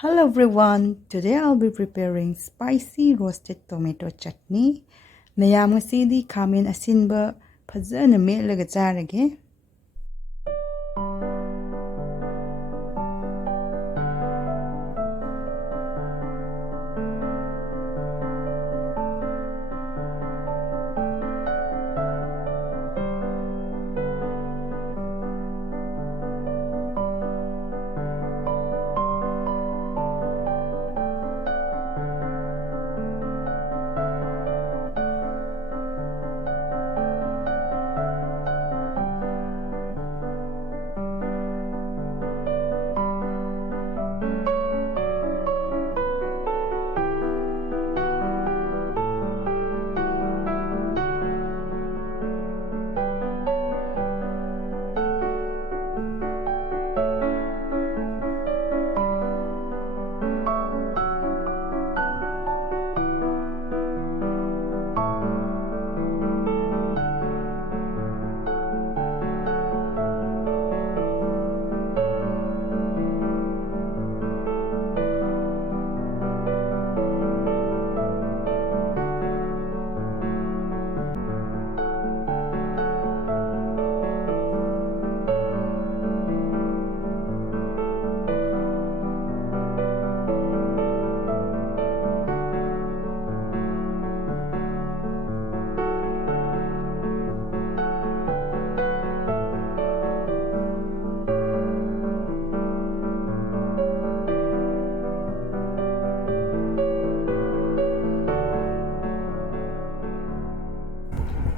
Hello everyone, today I'll be preparing spicy roasted tomato chutney. Mayam ngasidi khamin asinba phajana metlaga charage.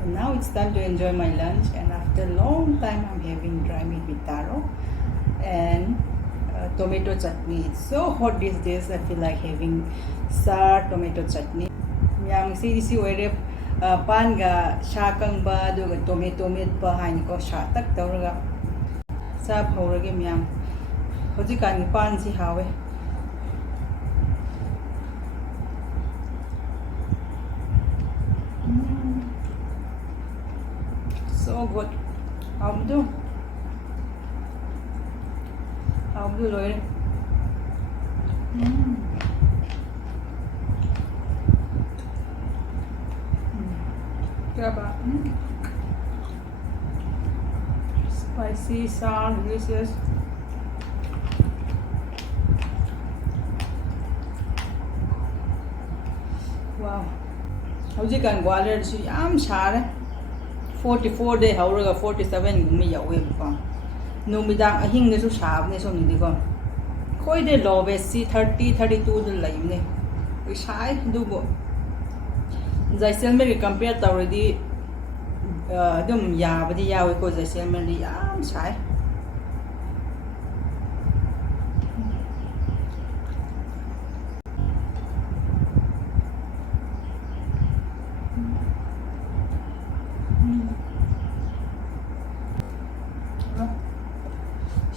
Now it's time to enjoy my lunch, and after a long time I'm having dry meat with taro and tomato chutney. It's so hot these days, I feel like having sour tomato chutney. Yang si oire pan ga sha kang ba do ga tomato meat pa hain ko sha tak tawra sa phawrage myam hoji kan pan si hawe. So good. How do Lloyd? Grab spicy, sour, delicious. Wow. How's can water? So I'm sorry. 44 day hauraga 47 gumi yawe ko numidang ahing ne su sab ne so ni ko koi de lowest 30 32 de laimne oi sai du bo jaisalmer compare tawredi dum yabadi yawe ko jaisalmer ri am sai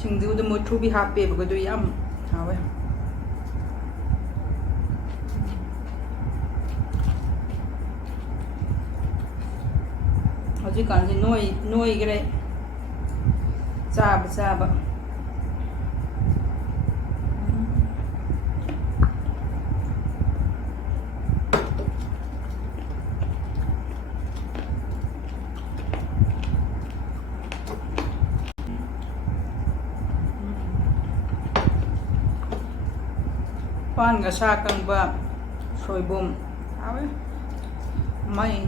Shingdu the mood to be happy because do yum. How you can't say no, great. Sab. Pan ga sa kang ba soybom awe mai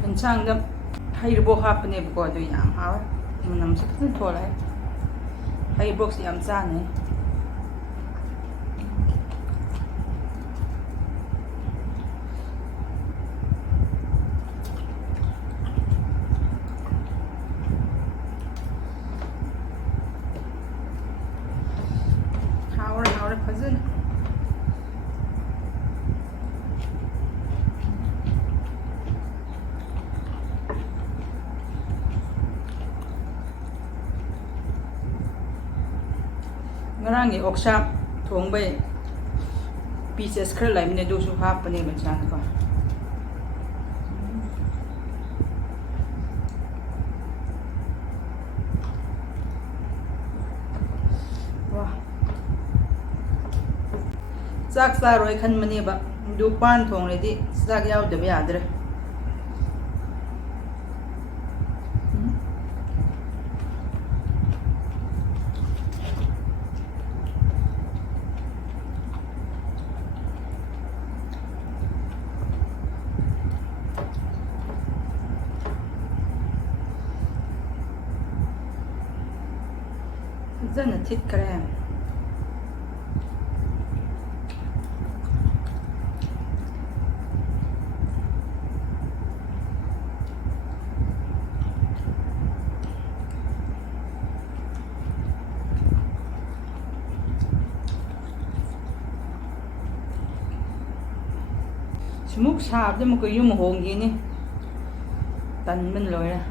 kan chang da hairbo hapne ko do yam awe manam sa tholai hairbo si am cha ne cousin. Ngarang okshap thong bay pieces ခရလိုက်မနေတို့ဆိုဟာပနေမချမ်းကွာว้าซักซาโรยขันมันนี่บะดูป้านทองเลยดิซักยาวเดี๋ยวไม่อาดเลย真的ทิดแกรมชมุกชาบจะมันก็ยุ่งโหงยีนี่ตันมันเลยนะ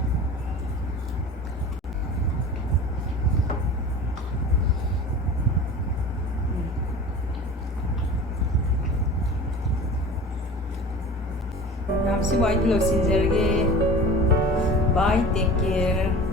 น้ำสิไว้ที่เราสินเจอร์เก้บายเทคแคร์